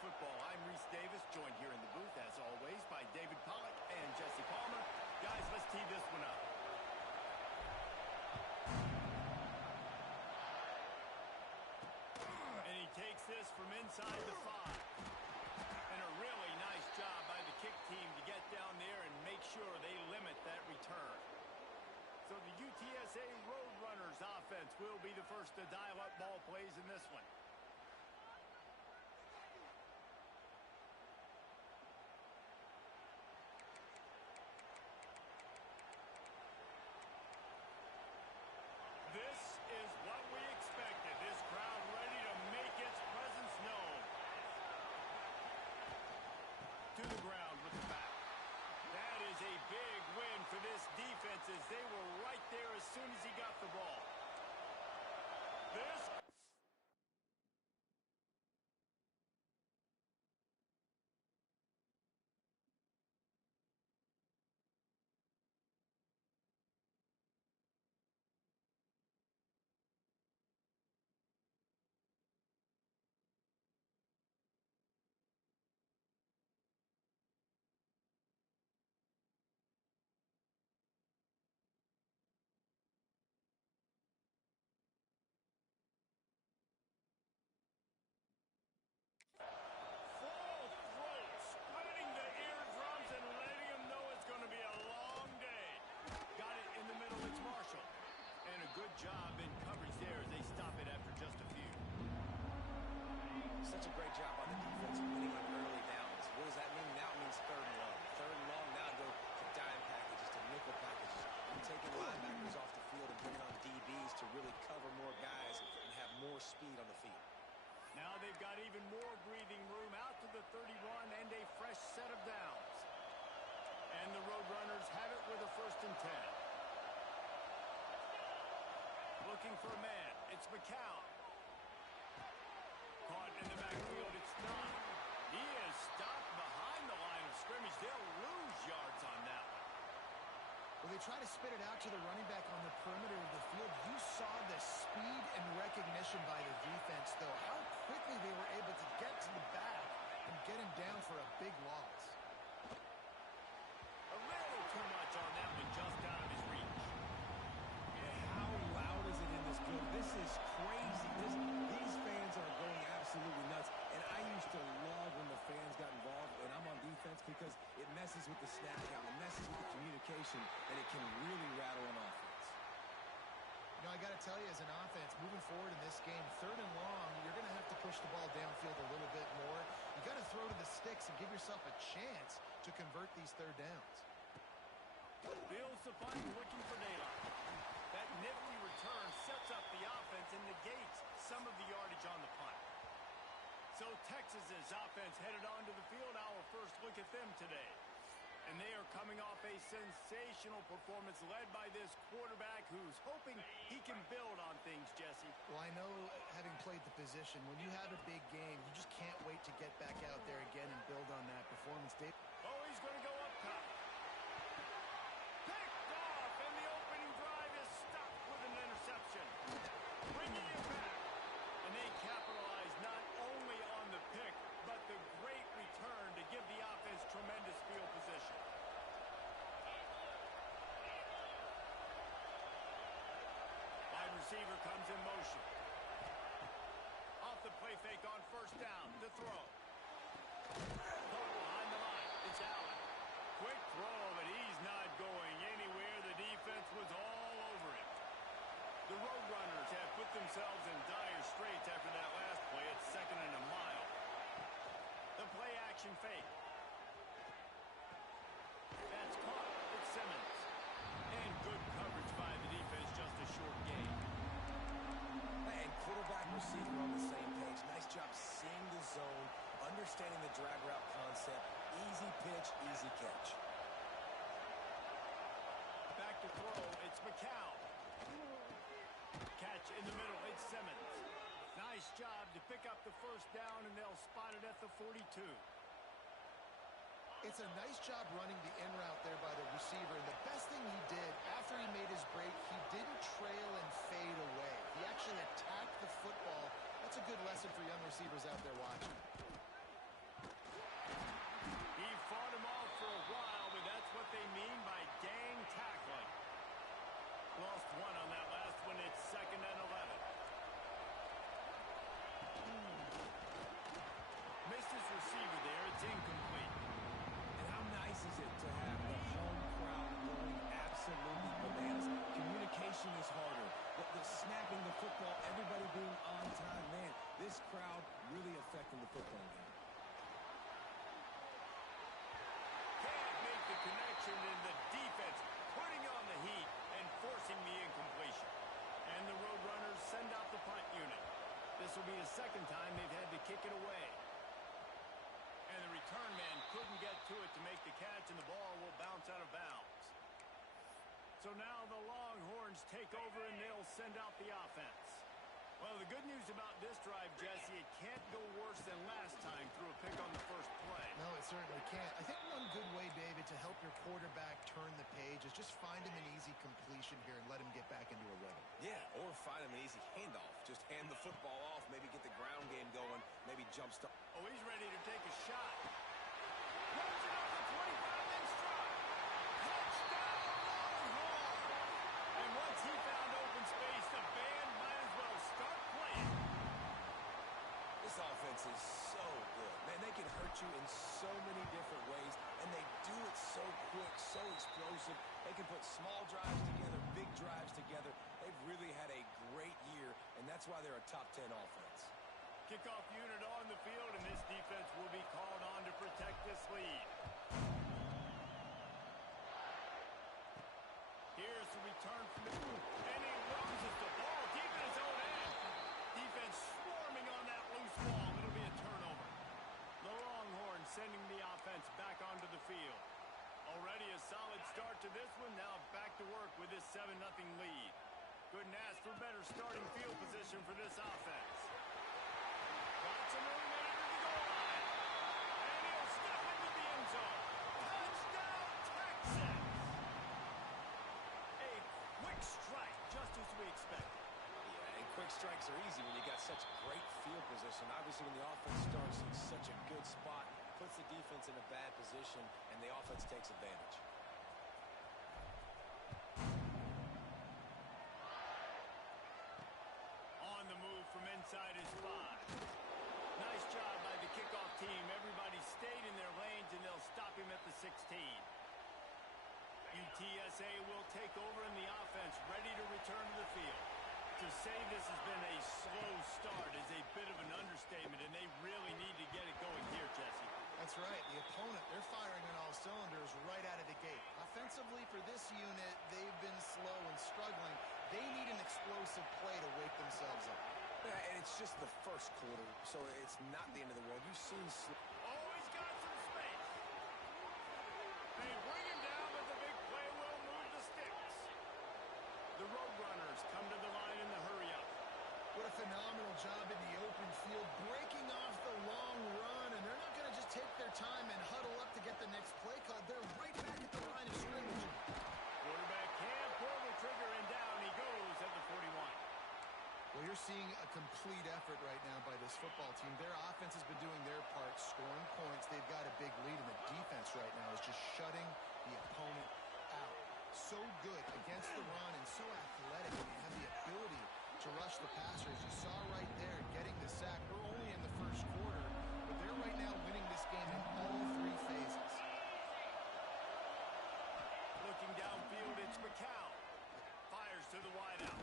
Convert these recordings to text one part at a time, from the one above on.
Football. I'm Reese Davis, joined here in the booth, as always, by David Pollack and Jesse Palmer. Guys, let's tee this one up. And he takes this from inside the 5. And a really nice job by the kick team to get down there and make sure they limit that return. So the UTSA Roadrunners offense will be the first to dial up ball plays in this one. This is what we expected. This crowd ready to make its presence known. To the ground with the back. That is a big win for this defense as they were right there as soon as he got the ball. This... job in coverage there as they stop it after just a few. Such a great job on the defense winning on early downs. What does that mean? Now it means third and long. Third and long, now go to dime packages, to nickel packages. I'm taking linebackers off the field and bringing on DBs to really cover more guys and have more speed on the field. Now they've got even more breathing room out to the 31 and a fresh set of downs. And the Roadrunners have it with a 1st and 10. Looking for a man. It's McCown. Caught in the backfield. It's not. He is stopped behind the line of scrimmage. They'll lose yards on that one. Well, they try to spit it out to the running back on the perimeter of the field. You saw the speed and recognition by the defense, though. How quickly they were able to get to the back and get him down for a big loss. A little too much on that one, just out of his reach. How loud is it in this building? This is crazy. These fans are going absolutely nuts. And I used to love when the fans got involved, and I'm on defense because it messes with the snap count, it messes with the communication, and it can really rattle an offense. You know, I got to tell you, as an offense, moving forward in this game, 3rd and long, you're going to have to push the ball downfield a little bit more. You got to throw to the sticks and give yourself a chance to convert these 3rd downs. Fields the punt, looking for daylight. That nifty return sets up the offense and negates some of the yardage on the punt. So Texas's offense headed onto the field. Our first look at them today. And they are coming off a sensational performance led by this quarterback who's hoping he can build on things, Jesse. Well, I know, having played the position, when you have a big game, you just can't wait to get back out there again and build on that performance. Dave. Oh, he's going to go up top. Picked off, and the opening drive is stopped with an interception. Bringing it back. And they capitalize not only on the pick, but the great return to give the offense tremendous field position. Wide receiver comes in motion. Off the play fake on 1st down. The throw. Caught behind the line. It's Allen. Quick throw, but he's not going anywhere. The defense was all over him. The Roadrunners have put themselves in dire straits after that last play. It's 2nd and a mile. The play action fake. That's caught. It's Simmons. And good coverage by the defense, just a short gain. And quarterback and receiver on the same page. Nice job seeing the zone, understanding the drag route concept. Easy pitch, easy catch. Back to throw. It's McCown. Catch in the middle. It's Simmons. Nice job to pick up the 1st down, and they'll spot it at the 42. It's a nice job running the in route there by the receiver. And the best thing he did after he made his break, he didn't trail and fade away. He actually attacked the football. That's a good lesson for young receivers out there watching. This will be the second time they've had to kick it away. And the return man couldn't get to it to make the catch, and the ball will bounce out of bounds. So now the Longhorns take over, and they'll send out the offense. Well, the good news about this drive, Jesse, it can't go worse than last time through a pick on the first play. No, it certainly can't. I think one good way, David, to help your quarterback turn the page is just find him an easy completion here and let him get back into a rhythm. Yeah, or find him an easy handoff. Just hand the football off, maybe get the ground game going, maybe jump start. Oh, he's ready to take a shot. Runs it up the 25, then strike. Touchdown, Longhorns! And once he found open space, the band might as well start playing. This offense is so good. Man, they can hurt you in so many different ways, and they do it so quick, so explosive. They can put small drives together, big drives together. They've really had a great year, and that's why they're a top 10 offense. Kickoff unit on the field, and this defense will be called on to protect this lead. Here's the return from the and he runs at the ball deep in his own end. Defense swarming on that loose ball. It'll be a turnover. The Longhorns sending the offense back onto the field. Already a solid start to this one. Now back to work with this 7-0 lead. Couldn't ask for better starting field position for this offense. Lots of room under the goal line. And he'll step into the end zone. Touchdown, Texas! A quick strike, just as we expected. Yeah, and quick strikes are easy when you got such great field position. Obviously, when the offense starts in such a good spot, puts the defense in a bad position, and the offense takes advantage. On the move from inside his 5. Nice job by the kickoff team. Everybody stayed in their lanes, and they'll stop him at the 16. UTSA will take over in the offense, ready to return to the field. To say this has been a slow start is a bit of an understatement, and they really need to get it going here, Jesse. That's right. The opponent, they're firing on all cylinders right out of the gate. Offensively, for this unit, they've been slow and struggling. They need an explosive play to wake themselves up. Yeah, and it's just the first quarter, so it's not the end of the world. You've seen... Always got some space. They bring him down, but the big play will move the sticks. The Roadrunners come to the line in the hurry-up. What a phenomenal job in the open field, breaking off the long run, and they're not going to just take their time and huddle up to get the next play called. They're right back at the line of scrimmage. Quarterback can't pull the trigger, and down he goes at the 41. Well, you're seeing a complete effort right now by this football team. Their offense has been doing their part, scoring points. They've got a big lead, and the defense right now is just shutting the opponent out. So good against the run and so athletic, and they have the ability to rush the passer. As you saw right there, getting the sack. We're only in the first quarter, but they're right now winning this game in all 3 phases. Looking downfield, it's McCown. Fires to the wideout.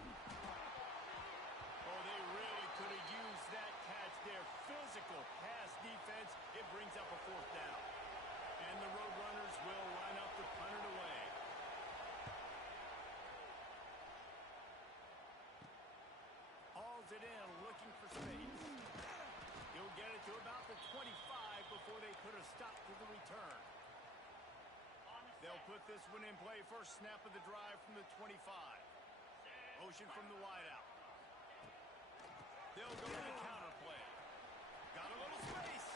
Oh, they really could have used that catch there. Physical pass defense. It brings up a 4th down. And the Roadrunners will line up to punt it away. Hauls it in, looking for space. He'll get it to about the 25 before they put a stop to the return. They'll put this one in play. First snap of the drive from the 25. Motion from the wideout. They'll go to the counter play. Got a little space.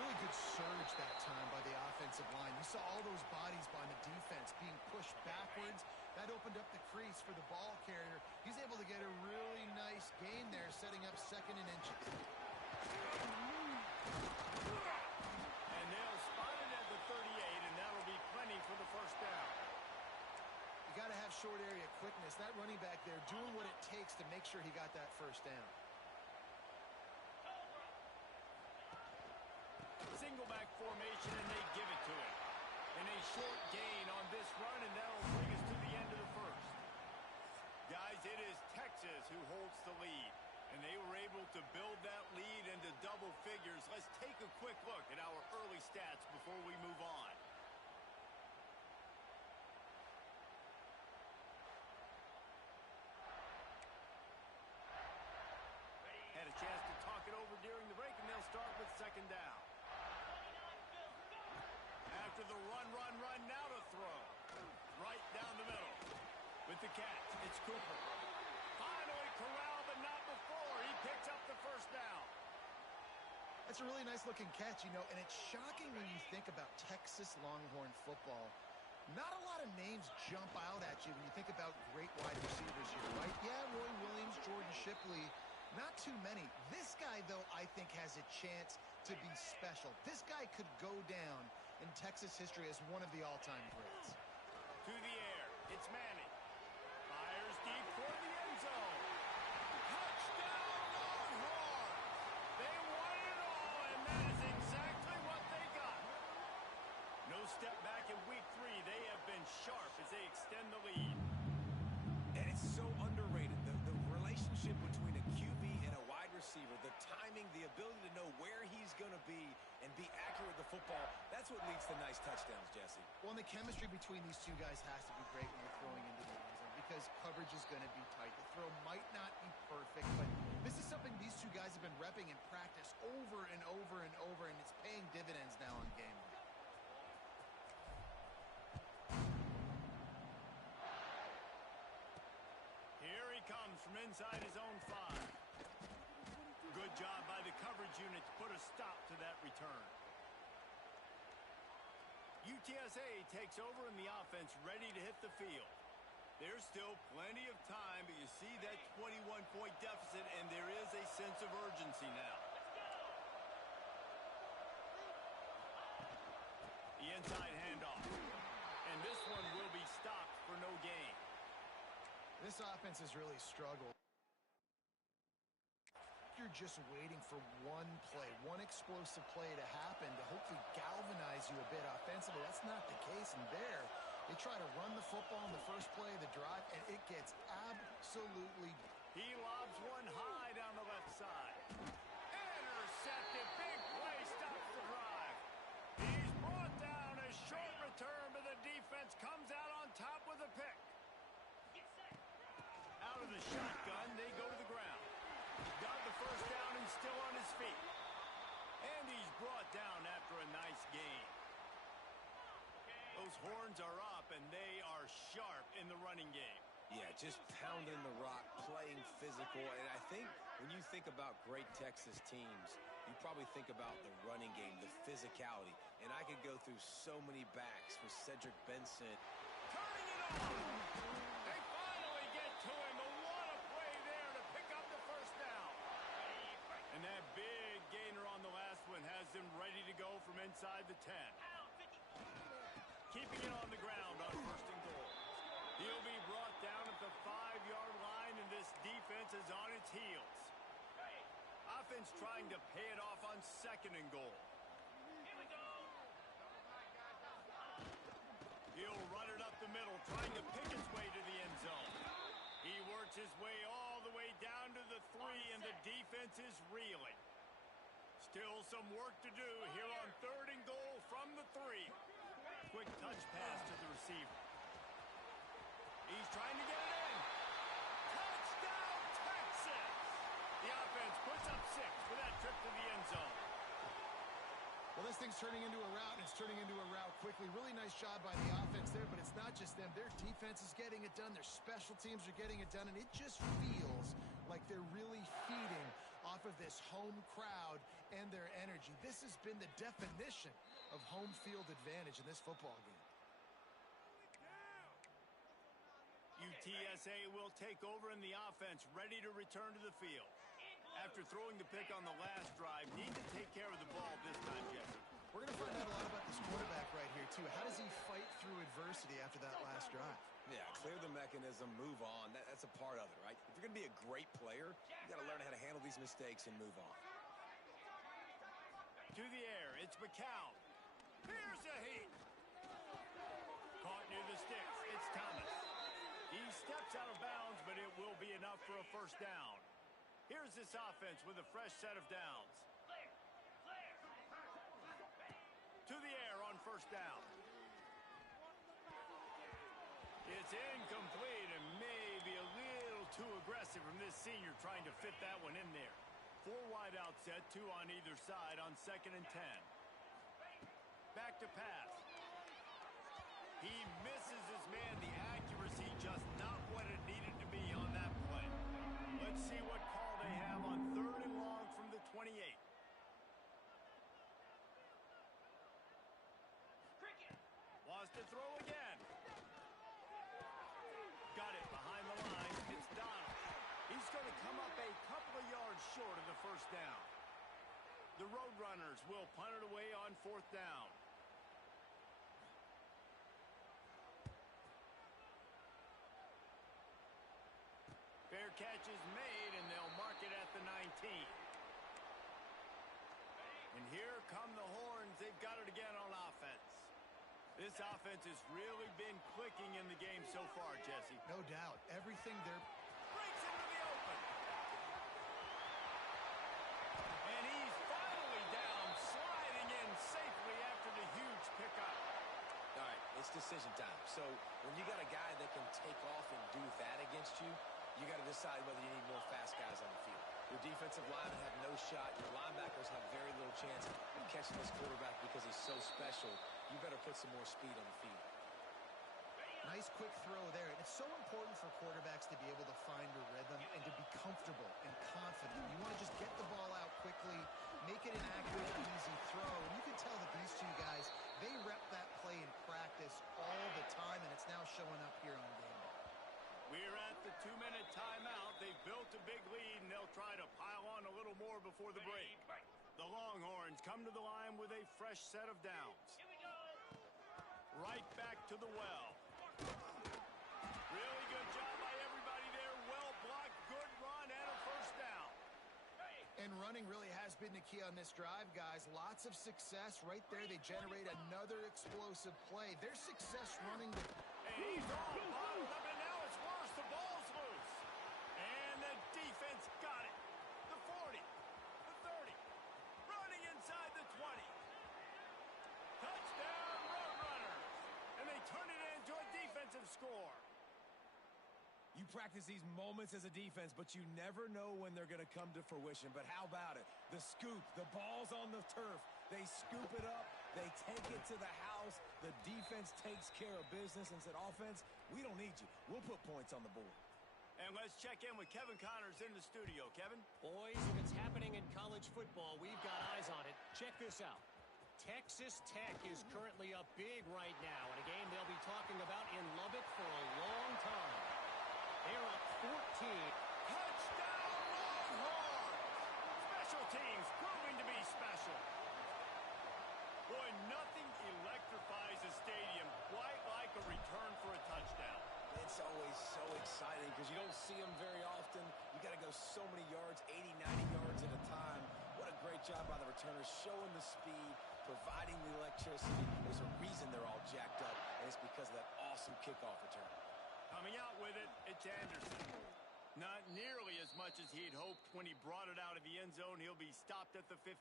Really good surge that time by the offensive line. You saw all those bodies by the defense being pushed backwards. That opened up the crease for the ball carrier. He's able to get a really nice gain there, setting up 2nd and inches. And they'll spot it at the 38, and that'll be plenty for the first down. You got to have short area quickness. That running back there doing what it takes to make sure he got that first down. Single back formation, and they give it to him. And a short gain on this run, and that'll bring us to the end of the first. Guys, it is Texas who holds the lead. And they were able to build that lead into double figures. Let's take a quick look at our early stats before we move on. second down. After the run, now to throw. Right down the middle. With the catch, it's Cooper. Finally corralled, but not before. He picks up the first down. That's a really nice-looking catch, you know, and it's shocking when you think about Texas Longhorn football. Not a lot of names jump out at you when you think about great wide receivers here, right? Yeah, Roy Williams, Jordan Shipley, not too many. This guy, though, I think has a chance to be special. This guy could go down in Texas history as one of the all-time greats. To the air, it's Manning. Fires deep for the end zone. Touchdown, Longhorns! They won it all, and that is exactly what they got. No step back in week 3. They have been sharp as they extend the lead. And it's so underrated. The relationship between a QB and a wide receiver, the timing, the ability to know where he's going to be and be accurate with the football, that's what leads to nice touchdowns, Jesse. Well, and the chemistry between these two guys has to be great when you're throwing into the end zone because coverage is going to be tight. The throw might not be perfect, but this is something these two guys have been repping in practice over and over and over, and it's paying dividends now on game day. Here he comes from inside his own 5. Good job by the coverage unit to put a stop to that return. UTSA takes over in the offense, ready to hit the field. There's still plenty of time, but you see that 21-point deficit, and there is a sense of urgency now. The inside handoff. And this one will be stopped for no gain. This offense has really struggled. You're just waiting for one play, one explosive play to happen to hopefully galvanize you a bit offensively. That's not the case, and there they try to run the football in the first play of the drive, and it gets absolutely... He lobs one high down the left side. Intercepted. Big play stops the drive. He's brought down. A short return, but the defense comes out on top with a pick. Out of the shotgun, they go to the ground. Got the first down and still on his feet. And he's brought down after a nice gain. Those horns are up, and they are sharp in the running game. Yeah, just pounding the rock, playing physical. And I think when you think about great Texas teams, you probably think about the running game, the physicality. And I could go through so many backs with Cedric Benson. Turning it on! They finally get to him, but what a play there to pick up the first down. And that big gainer on the last one has them ready to go from inside the 10. Keeping it on the ground on first and goal. He'll be brought down at the 5-yard line, and this defense is on its heels. Offense trying to pay it off on second and goal. He'll run it up the middle, trying to pick his way to the end zone. He works his way all the way down to the 3, and the defense is reeling. Still some work to do here on third and goal from the 3. Quick touch pass to the receiver. He's trying to get it in. Touchdown, Texas! The offense puts up 6 for that trip to the end zone. Well, this thing's turning into a rout, and it's turning into a rout quickly. Really nice job by the offense there, but it's not just them. Their defense is getting it done. Their special teams are getting it done, and it just feels like they're really feeding off of this home crowd and their energy. This has been the definition of home field advantage in this football game. UTSA will take over in the offense, ready to return to the field. After throwing the pick on the last drive, need to take care of the ball this time, Jesse. We're going to find out a lot about this quarterback right here, too. How does he fight through adversity after that last drive? Yeah, clear the mechanism, move on. That's a part of it, right? If you're going to be a great player, you got to learn how to handle these mistakes and move on. To the air, it's McCown. Here's a heat. Caught near the sticks, it's Thomas. He steps out of bounds, but it will be enough for a first down. Here's this offense with a fresh set of downs. To the air on first down. It's incomplete and maybe a little too aggressive from this senior trying to fit that one in there. Four wide out set, two on either side on 2nd and 10. Back to pass. He misses his man. The accuracy just not what it needed to be on that play. Let's see what call they have on 3rd and long from the 28. Wants to throw again. Got it behind the line. It's Donald. He's going to come up a couple of yards short of the 1st down. The Roadrunners will punt it away on 4th down. Fair catch is made, and they'll mark it at the 19. And here come the horns. They've got it again on offense. This offense has really been clicking in the game so far, Jesse. No doubt. Everything they're... Breaks into the open. And he's finally down, sliding in safely after the huge pickup. All right, it's decision time. So when you got a guy that can take off and do that against you, you got to decide whether you need more fast guys on the field. Your defensive linemen have no shot. Your linebackers have very little chance of catching this quarterback because he's so special. You better put some more speed on the field. Nice quick throw there. And it's so important for quarterbacks to be able to find a rhythm and to be comfortable and confident. You want to just get the ball out quickly, make it an accurate, easy throw. And you can tell that these two guys, they rep that play in practice all the time, and it's now showing up here on game day. We're at the 2-minute timeout. They've built a big lead, and they'll try to pile on a little more before the break. The Longhorns come to the line with a fresh set of downs. Right back to the well. Really good job by everybody there. Well blocked, good run, and a 1st down. And running really has been the key on this drive, guys. Lots of success right there. They generate another explosive play. Their success running the... And he's all bottled up, and now it's worse. The ball's loose. And the defense got it. The 40, the 30, running inside the 20. Touchdown, Roadrunners. And they turn it into a defensive score. You practice these moments as a defense, but you never know when they're going to come to fruition. But how about it? The scoop, the ball's on the turf. They scoop it up. They take it to the house. The defense takes care of business and said, offense, we don't need you. We'll put points on the board. And let's check in with Kevin Connors in the studio. Kevin? Boys, if it's happening in college football, we've got eyes on it. Check this out. Texas Tech is currently up big right now in a game they'll be talking about in Lubbock for a long time. They're up 14. Touchdown, Longhorns! Special teams proving to be special. Boy, nothing electrifies a stadium quite like a return for a touchdown. It's always so exciting because you don't see them very often. You got to go so many yards, 80, 90 yards at a time. What a great job by the returners, showing the speed, providing the electricity. There's a reason they're all jacked up, and it's because of that awesome kickoff return. Coming out with it, it's Anderson. Not nearly as much as he'd hoped when he brought it out of the end zone. He'll be stopped at the 15.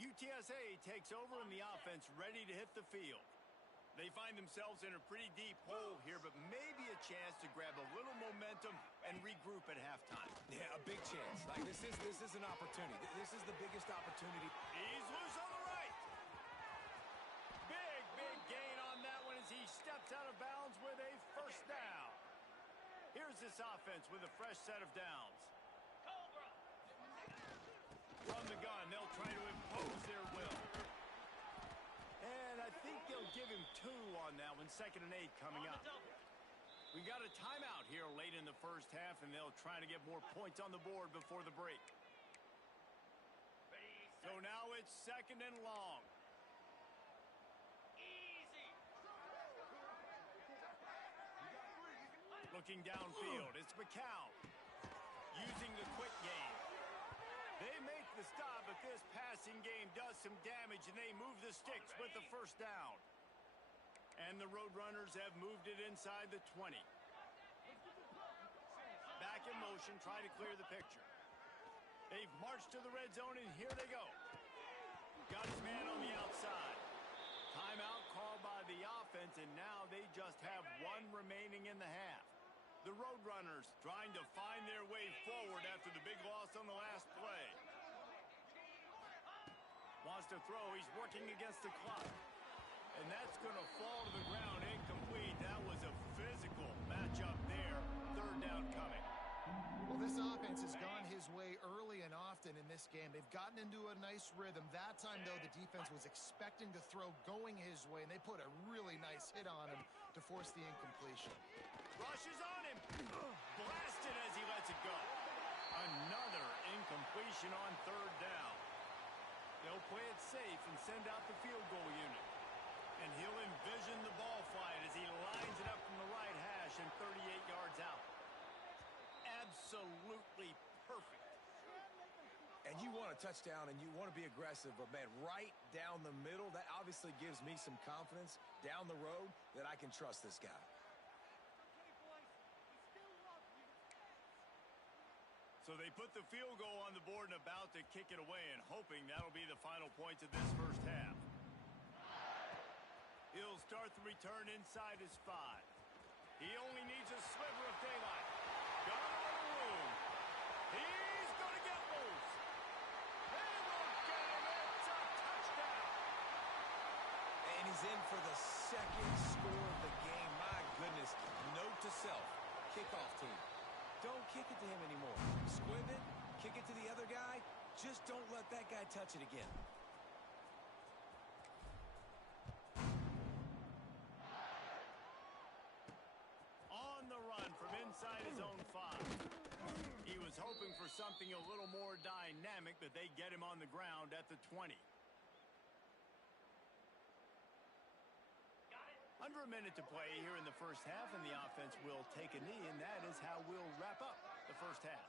UTSA takes over in the offense, ready to hit the field. They find themselves in a pretty deep hole here, but maybe a chance to grab a little momentum and regroup at halftime. Yeah, a big chance. Like this is an opportunity. This is the biggest opportunity. He's loose on the right. Big gain on that one as he steps out of bounds with a 1st down. Here's this offense with a fresh set of downs. From the gun, they'll try to impose their will. And I think they'll give him 2 on that one. 2nd and 8 coming up. We got a timeout here late in the 1st half, and they'll try to get more points on the board before the break. So now it's 2nd and long. Looking downfield, it's McCown. Using the quick game. They make the stop, but this passing game does some damage, and they move the sticks with the 1st down. And the Roadrunners have moved it inside the 20. Back in motion, trying to clear the picture. They've marched to the red zone, and here they go. Got his man on the outside. Timeout called by the offense, and now they just have 1 remaining in the half. The Roadrunners trying to find their way forward after the big loss on the last play. Wants to throw. He's working against the clock. And that's going to fall to the ground incomplete. That was a physical matchup there. Third down coming. Well, this offense has gone his way early and often in this game. They've gotten into a nice rhythm. That time, though, the defense was expecting to throw going his way, and they put a really nice hit on him to force the incompletion. Rushes on him. Blasted as he lets it go. Another incompletion on third down. They'll play it safe and send out the field goal unit. And he'll envision the ball flight as he lines it up from the right hash and 38 yards out. Absolutely perfect. And you want a touchdown and you want to be aggressive, but man, right down the middle, that obviously gives me some confidence down the road that I can trust this guy. So they put the field goal on the board and about to kick it away, and hoping that'll be the final points of this first half. He'll start the return inside his 5. He only needs a sliver of daylight. Got him on the room. He's going to get loose. They won't get him. It's a touchdown. And he's in for the second score of the game. My goodness. Note to self, kickoff team. Don't kick it to him anymore. Squib it, kick it to the other guy. Just don't let that guy touch it again. On the run from inside his own 5. He was hoping for something a little more dynamic, but they get him on the ground at the 20. Under a minute to play here in the first half, and the offense will take a knee, and that is how we'll wrap up the first half.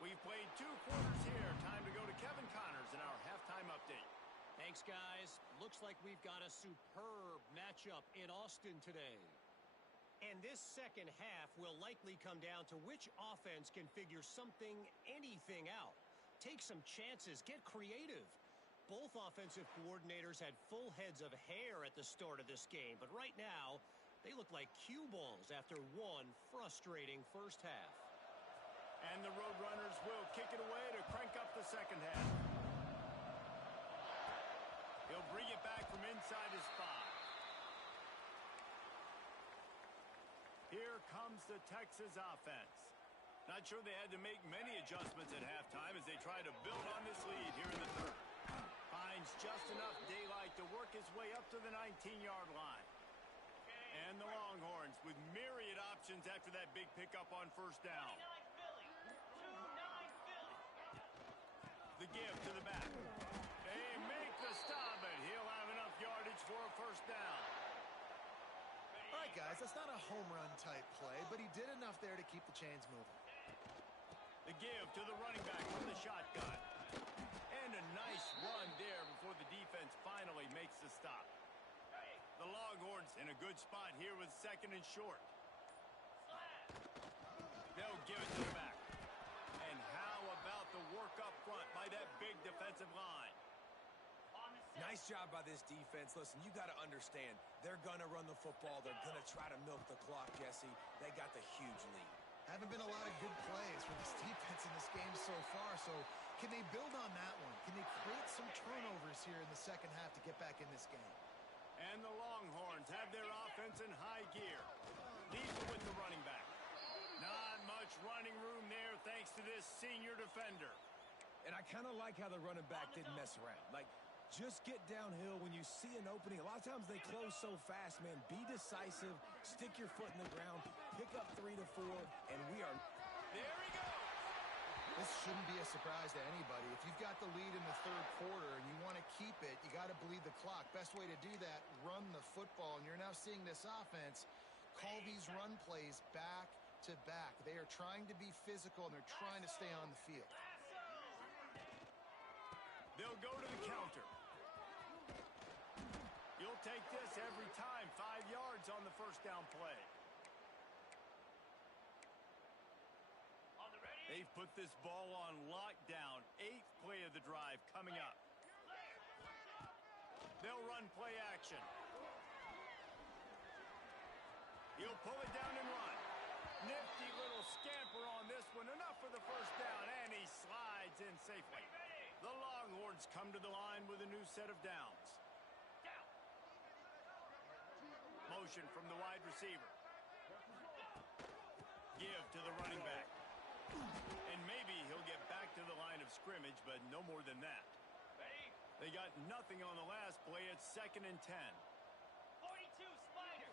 We've played 2 quarters here. Time to go to Kevin Connors in our halftime update. Thanks, guys. Looks like we've got a superb matchup in Austin today. And this second half will likely come down to which offense can figure something, anything out. Take some chances. Get creative. Both offensive coordinators had full heads of hair at the start of this game, but right now, they look like cue balls after one frustrating first half. And the Roadrunners will kick it away to crank up the second half. He'll bring it back from inside his 5. Here comes the Texas offense. Not sure they had to make many adjustments at halftime as they try to build on this lead here in the third. Finds just enough daylight to work his way up to the 19-yard line. And the Longhorns with myriad options after that big pickup on first down. The give to the back. They make the stop, and he'll have enough yardage for a first down. All right, guys, that's not a home run type play, but he did enough there to keep the chains moving. The give to the running back from the shotgun. And a nice run there before the defense finally makes the stop. The Longhorns in a good spot here with second and short. They'll give it to the back. And how about the work up front by that big defensive line? Nice job by this defense. Listen, you got to understand, they're going to run the football. They're going to try to milk the clock, Jesse. They got the huge lead. Haven't been a lot of good plays for this defense in this game so far, so can they build on that one? Can they create some turnovers here in the second half to get back in this game? And the Longhorns have their offense in high gear. Deeper with the running back. Not much running room there thanks to this senior defender. And I kind of like how the running back didn't mess around. Like, just get downhill when you see an opening. A lot of times they close so fast, man. Be decisive. Stick your foot in the ground. Pick up 3 to 4, and we are... There he goes! This shouldn't be a surprise to anybody. If you've got the lead in the third quarter and you want to keep it, you got to bleed the clock. Best way to do that, run the football. And you're now seeing this offense call these run plays back to back. They are trying to be physical, and they're trying to stay on the field. They'll go to the counter. You'll take this every time. 5 yards on the first down play. They've put this ball on lockdown. 8th play of the drive coming up. They'll run play action. He'll pull it down and run. Nifty little scamper on this one. Enough for the first down, and he slides in safely. The Longhorns come to the line with a new set of downs. Motion from the wide receiver. Give to the running back. And maybe he'll get back to the line of scrimmage, but no more than that. They got nothing on the last play. It's 2nd and 10. 42, Spider.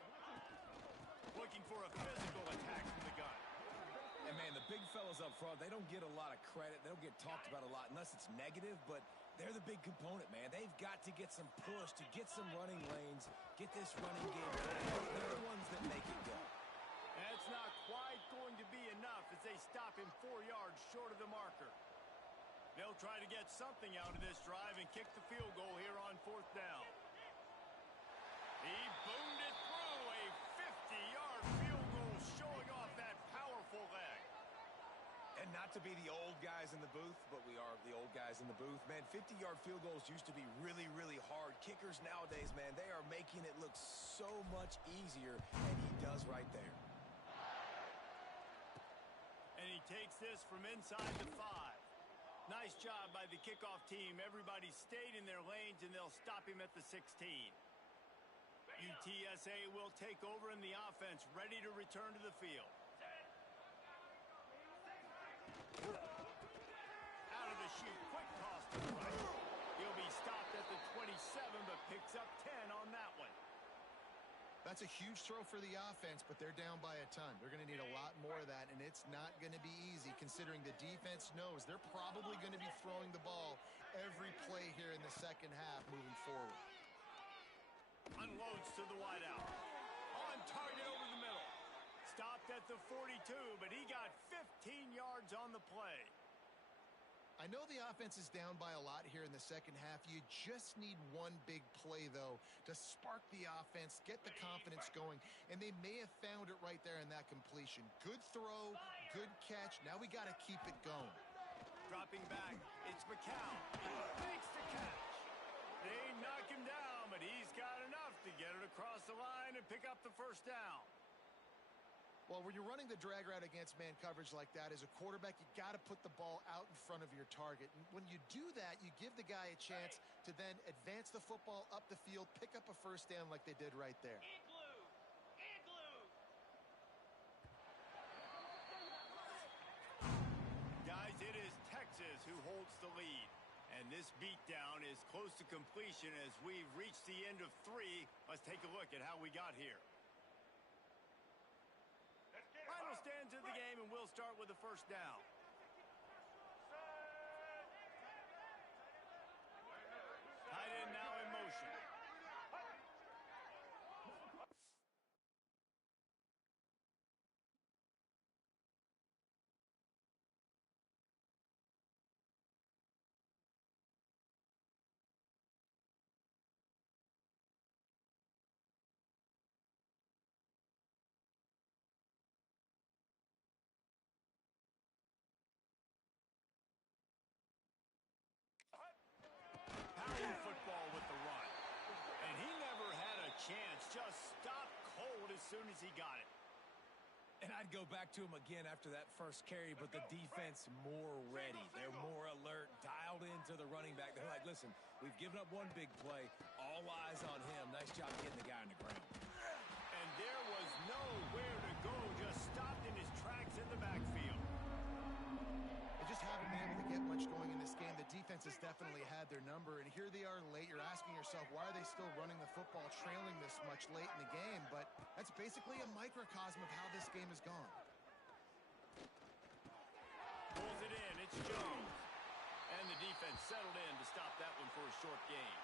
Looking for a physical attack from the gun. And, man, the big fellas up front, they don't get a lot of credit. They don't get talked about a lot unless it's negative, but they're the big component, man. They've got to get some push, to get some running lanes, get this running game going. They're the ones that make it go. That's not quite going to be enough as they stop him 4 yards short of the marker. They'll try to get something out of this drive and kick the field goal here on 4th down. He boomed it through. A 50-yard field goal showing off that powerful leg. And not to be the old guys in the booth, but we are the old guys in the booth. Man, 50-yard field goals used to be really, really hard. Kickers nowadays, man, they are making it look so much easier, and he does right there. And he takes this from inside the 5. Nice job by the kickoff team. Everybody stayed in their lanes, and they'll stop him at the 16. UTSA will take over in the offense, ready to return to the field. Out of the chute, quick toss to the right. He'll be stopped at the 27, but picks up 10 on that one. That's a huge throw for the offense, but they're down by a ton. They're going to need a lot more of that, and it's not going to be easy considering the defense knows they're probably going to be throwing the ball every play here in the second half moving forward. Unloads to the wideout. On target over the middle. Stopped at the 42, but he got 15 yards on the play. I know the offense is down by a lot here in the second half. You just need one big play, though, to spark the offense, get the confidence going, and they may have found it right there in that completion. Good throw, good catch. Now we got to keep it going. Dropping back, it's McCown. Makes the catch. They knock him down, but he's got enough to get it across the line and pick up the first down. Well, when you're running the drag route against man coverage like that, as a quarterback, you got to put the ball out in front of your target. And when you do that, you give the guy a chance to then advance the football up the field, pick up a first down like they did right there. Igloo! Igloo! Guys, it is Texas who holds the lead. And this beatdown is close to completion as we've reached the end of 3. Let's take a look at how we got here. Final stands of the game, and we'll start with the first down. Tight end now in motion. Power football with the run. And he never had a chance. Just stopped cold as soon as he got it. And I'd go back to him again after that first carry, but the defense more ready. They're more alert, dialed into the running back. They're like, listen, we've given up one big play. All eyes on him. Nice job getting the guy on the ground. And there was nowhere to go. Just stopped in his tracks in the backfield. They just haven't been able to get much going in this game. The defense has definitely had their number, and here they are late. You're asking yourself, why are they still running the football, trailing this much late in the game? But that's basically a microcosm of how this game has gone. Pulls it in. It's Jones. And the defense settled in to stop that one for a short gain.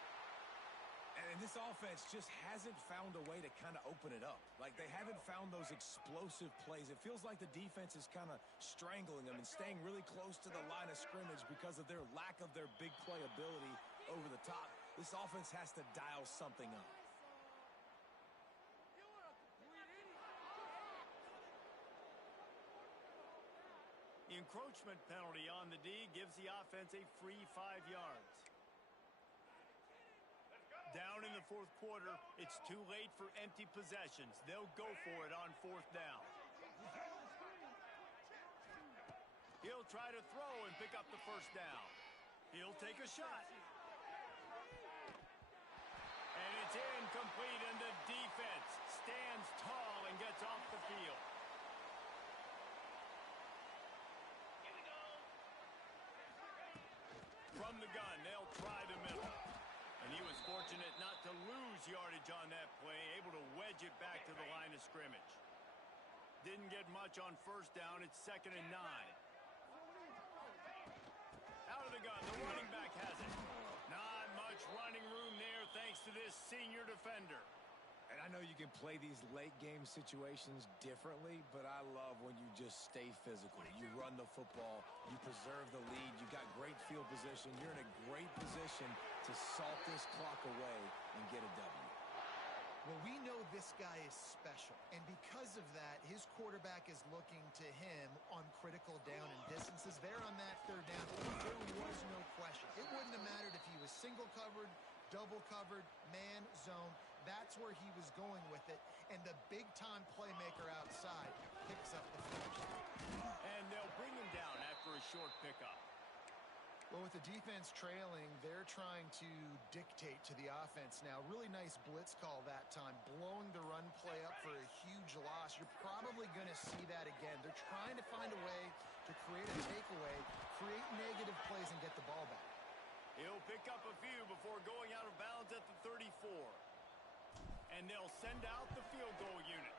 And this offense just hasn't found a way to kind of open it up. Like, they haven't found those explosive plays. It feels like the defense is kind of strangling them and staying really close to the line of scrimmage because of their lack of their big play ability over the top. This offense has to dial something up. The encroachment penalty on the D gives the offense a free 5 yards. Down in the the fourth quarter, it's too late for empty possessions. They'll go for it on fourth down. He'll try to throw and pick up the first down. He'll take a shot. And it's incomplete, and the defense stands tall and gets off the field. Here we go. From the gun, they'll try the middle. And he was fortunate not to lose yardage on that play, able to wedge it back to the line of scrimmage. Didn't get much on first down. It's 2nd and 9. Out of the gun, the running back has it. Not much running room there thanks to this senior defender. And I know you can play these late game situations differently, but I love when you just stay physical. You run the football, you preserve the lead, you got great field position, you're in a great position to salt this clock away and get a W. Well, we know this guy is special, and because of that, his quarterback is looking to him on critical down and distances. There on that third down, there was no question. It wouldn't have mattered if he was single covered, double covered, man, zone. That's where he was going with it, and the big-time playmaker outside picks up the finish. And they'll bring him down after a short pickup. Well, with the defense trailing, they're trying to dictate to the offense now. Really nice blitz call that time, blowing the run play up for a huge loss. You're probably going to see that again. They're trying to find a way to create a takeaway, create negative plays, and get the ball back. He'll pick up a few before going out of bounds at the 34. And they'll send out the field goal unit.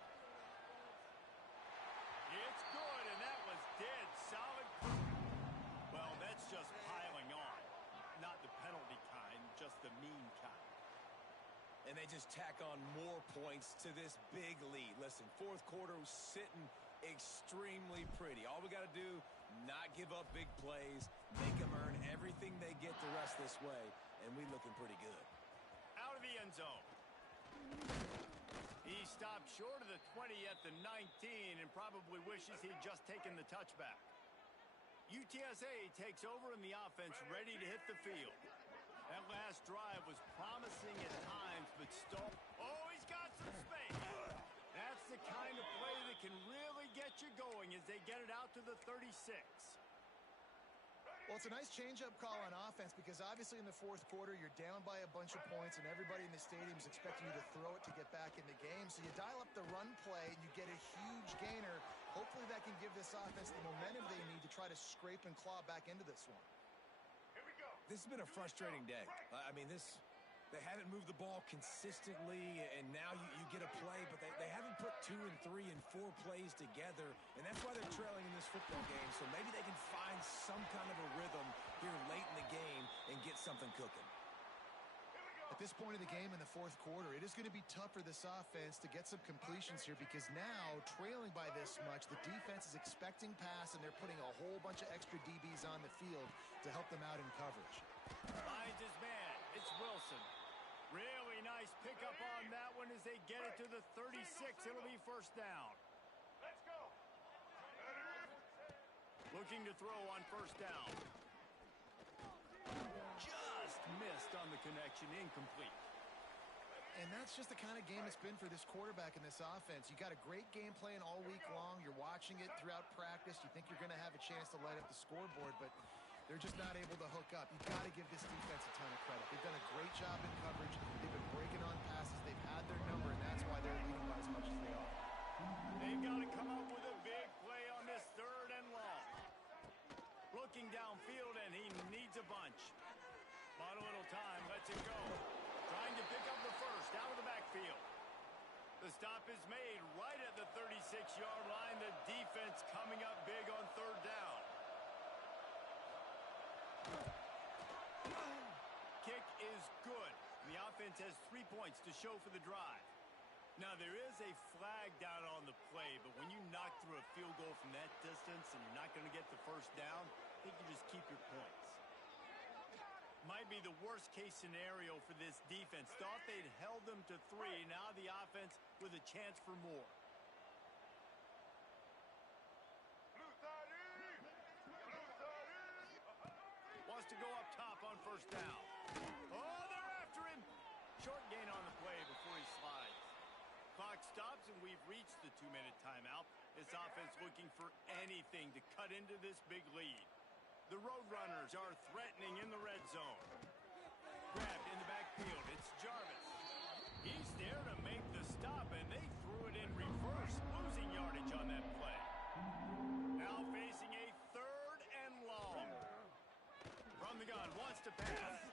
It's good, and that was dead solid. Well, that's just piling on. Not the penalty kind, just the mean kind. And they just tack on more points to this big lead. Listen, fourth quarter was sitting extremely pretty. All we got to do, not give up big plays, make them earn everything they get the rest this way, and we looking pretty good. Out of the end zone. He stopped short of the 20 at the 19 and probably wishes he'd just taken the touchback. UTSA takes over in the offense, ready to hit the field. That last drive was promising at times, but stalled. Oh, he's got some space. That's the kind of play that can really get you going as they get it out to the 36. Well, it's a nice change-up call on offense because obviously in the fourth quarter, you're down by a bunch of points and everybody in the stadium is expecting you to throw it to get back in the game. So you dial up the run play and you get a huge gainer. Hopefully that can give this offense the momentum they need to try to scrape and claw back into this one. Here we go. This has been a frustrating day. I mean, they haven't moved the ball consistently, and now you get a play, but they haven't put 2 and 3 and 4 plays together, and that's why they're trailing in this football game. So maybe they can find some kind of a rhythm here late in the game and get something cooking. At this point of the game in the fourth quarter, it is going to be tough for this offense to get some completions here because now, trailing by this much, the defense is expecting pass, and they're putting a whole bunch of extra DBs on the field to help them out in coverage. Finds his man. It's Wilson. Really nice pickup on that one as they get it to the 36. It'll be first down. Let's go. Looking to throw on first down. Just missed on the connection. Incomplete. And that's just the kind of game it's been for this quarterback and this offense. You got a great game plan all week long. You're watching it throughout practice. You think you're going to have a chance to light up the scoreboard, but they're just not able to hook up. You've got to give this defense a ton of credit. They've done a great job in coverage. They've been breaking on passes. They've had their number, and that's why they're leading by as much as they are. They've got to come up with a big play on this 3rd and long. Looking downfield, and he needs a bunch. Bought a little time, lets it go. Trying to pick up the first out of the backfield. The stop is made right at the 36-yard line. The defense coming up big on 3rd down. Kick is good. The offense has 3 points to show for the drive. Now, there is a flag down on the play, but when you knock through a field goal from that distance and you're not going to get the first down, I think you just keep your points. Might be the worst-case scenario for this defense. Thought they'd held them to 3. Now the offense with a chance for more. Wants to go up top on first down. Oh, they're after him. Short gain on stops, and we've reached the 2-minute timeout. This offense looking for anything to cut into this big lead. The Roadrunners are threatening in the red zone. Grabbed in the backfield. It's Jarvis. He's there to make the stop, and they threw it in reverse, losing yardage on that play. Now facing a 3rd and long. From the gun, wants to pass.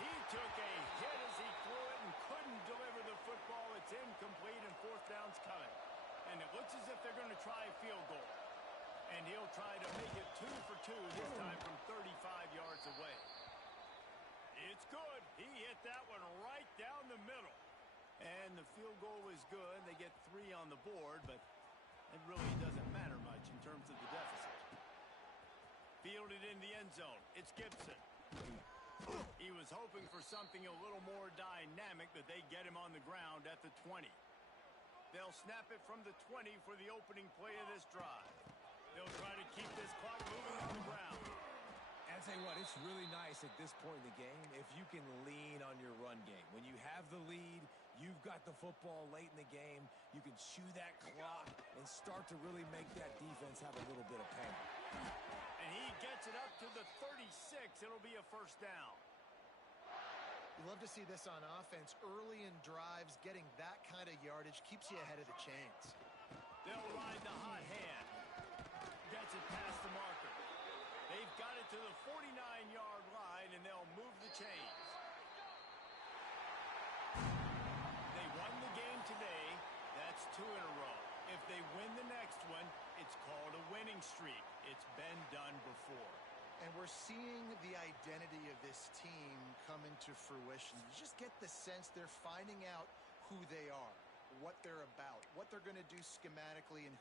He took a hit as he threw it and couldn't deliver the football. It's incomplete, and 4th down's coming. And it looks as if they're going to try a field goal. And he'll try to make it 2 for 2, this time from 35 yards away. It's good. He hit that one right down the middle. And the field goal was good. They get 3 on the board, but it really doesn't matter much in terms of the deficit. Fielded in the end zone. It's Gibson. He was hoping for something a little more dynamic, but they get him on the ground at the 20. They'll snap it from the 20 for the opening play of this drive. They'll try to keep this clock moving on the ground. And I'll tell you what, it's really nice at this point in the game if you can lean on your run game. When you have the lead, you've got the football late in the game, you can chew that clock and start to really make that defense have a little bit of pain. And he gets it up to the 36. It'll be a 1st down. You love to see this on offense. Early in drives, getting that kind of yardage keeps you ahead of the chains. They'll ride the hot hand. Gets it past the marker. They've got it to the 49-yard line, and they'll move the chains. They won the game today. That's 2 in a row. If they win the next one, it's called a winning streak. It's been done before. And we're seeing the identity of this team come into fruition. You just get the sense they're finding out who they are, what they're about, what they're going to do schematically, and